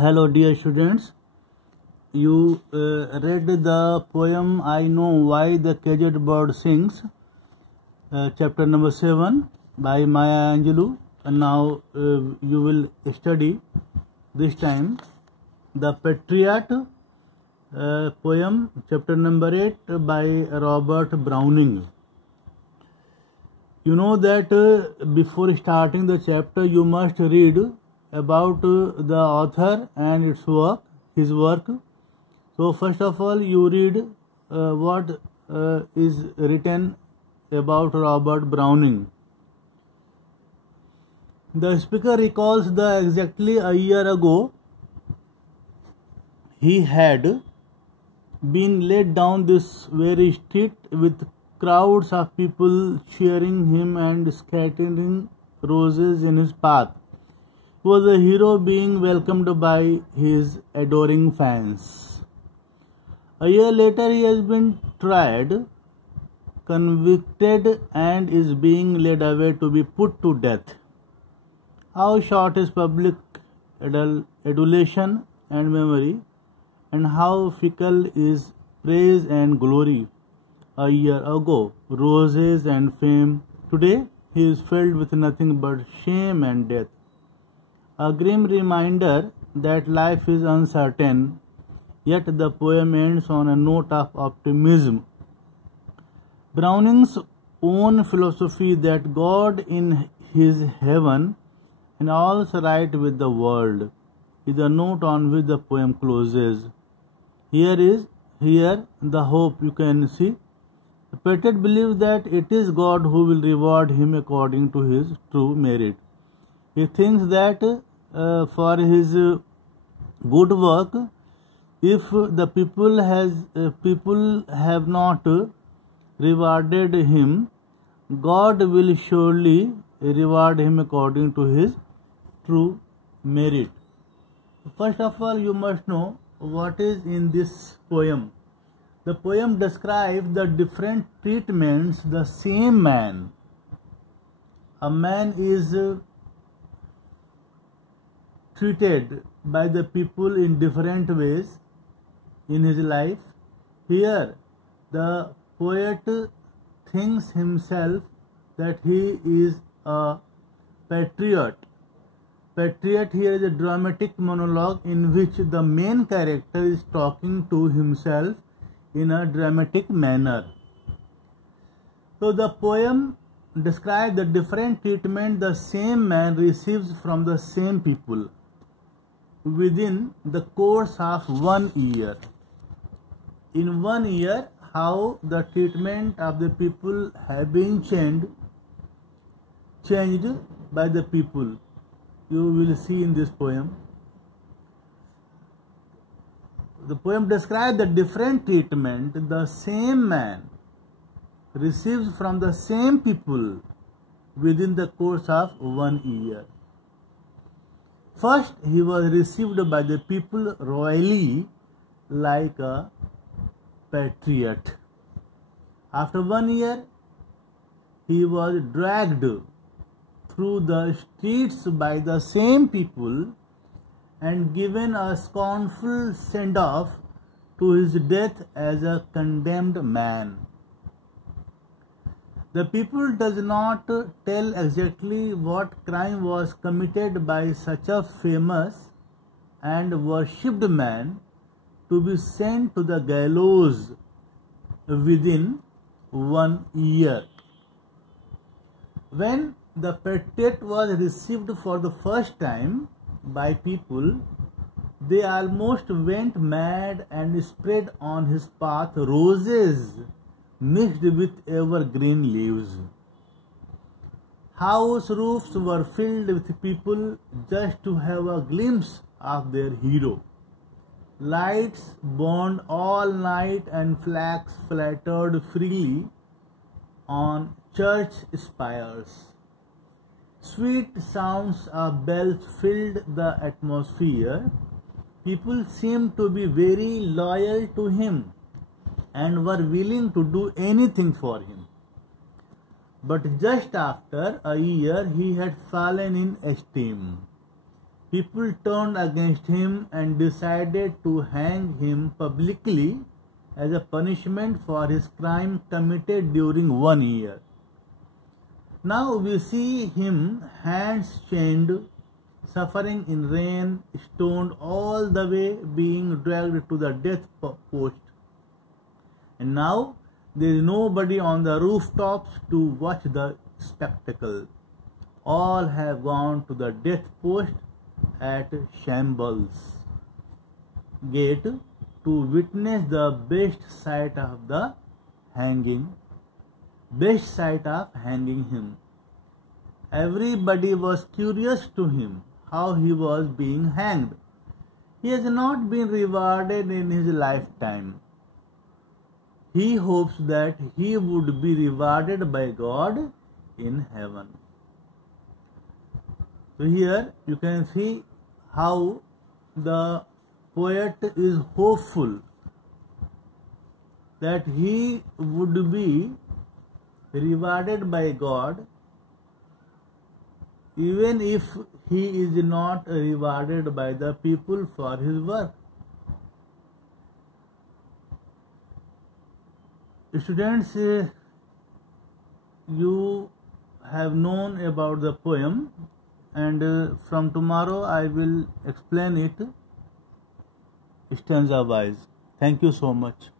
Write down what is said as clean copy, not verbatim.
Hello, dear students. You read the poem I Know Why the Caged Bird Sings, chapter number 7 by Maya Angelou. And now you will study this time the Patriot poem, chapter number 8 by Robert Browning. You know that before starting the chapter, you must read about the author and his work. So first of all, you read what is written about Robert Browning. The speaker recalls that exactly a year ago he had been led down this very street with crowds of people cheering him and scattering roses in his path. He was a hero being welcomed by his adoring fans. A year later, he has been tried, convicted, and is being led away to be put to death. How short is public adulation and memory, and how fickle is praise and glory. A year ago, roses and fame. Today, he is filled with nothing but shame and death. A grim reminder that life is uncertain, yet the poem ends on a note of optimism. Browning's own philosophy that God in his heaven and all's right with the world is the note on which the poem closes. Here the hope you can see. The Patriot believes that it is God who will reward him according to his true merit. He thinks that for his good work, if the people have not rewarded him, God will surely reward him according to his true merit. First of all, you must know what is in this poem. The poem describes the different treatments the same man. A man is treated by the people in different ways in his life. Here, the poet thinks himself that he is a patriot. Patriot here is a dramatic monologue in which the main character is talking to himself in a dramatic manner. So the poem describes the different treatment the same man receives from the same people within the course of 1 year. In 1 year, how the treatment of the people have been changed by the people. You will see in this poem. The poem describes the different treatment the same man receives from the same people within the course of 1 year. First, he was received by the people royally like a patriot. After 1 year, he was dragged through the streets by the same people and given a scornful send-off to his death as a condemned man. The people does not tell exactly what crime was committed by such a famous and worshipped man to be sent to the gallows within 1 year. When the patriot was received for the first time by people, they almost went mad and spread on his path roses mixed with evergreen leaves. House roofs were filled with people just to have a glimpse of their hero. Lights burned all night and flags fluttered freely on church spires. Sweet sounds of bells filled the atmosphere. People seemed to be very loyal to him and were willing to do anything for him. But just after a year he had fallen in esteem. people turned against him and decided to hang him publicly as a punishment for his crime committed during 1 year. Now we see him hands chained, suffering in rain, stoned all the way, being dragged to the death post. And now there is nobody on the rooftops to watch the spectacle. All have gone to the death post at Shambles gate to witness the best sight of hanging him. Everybody was curious to him how he was being hanged. He has not been rewarded in his lifetime. He hopes that he would be rewarded by God in heaven. So here you can see how the poet is hopeful that he would be rewarded by God even if he is not rewarded by the people for his work. Students, you have known about the poem, and from tomorrow I will explain it stanza wise. Thank you so much.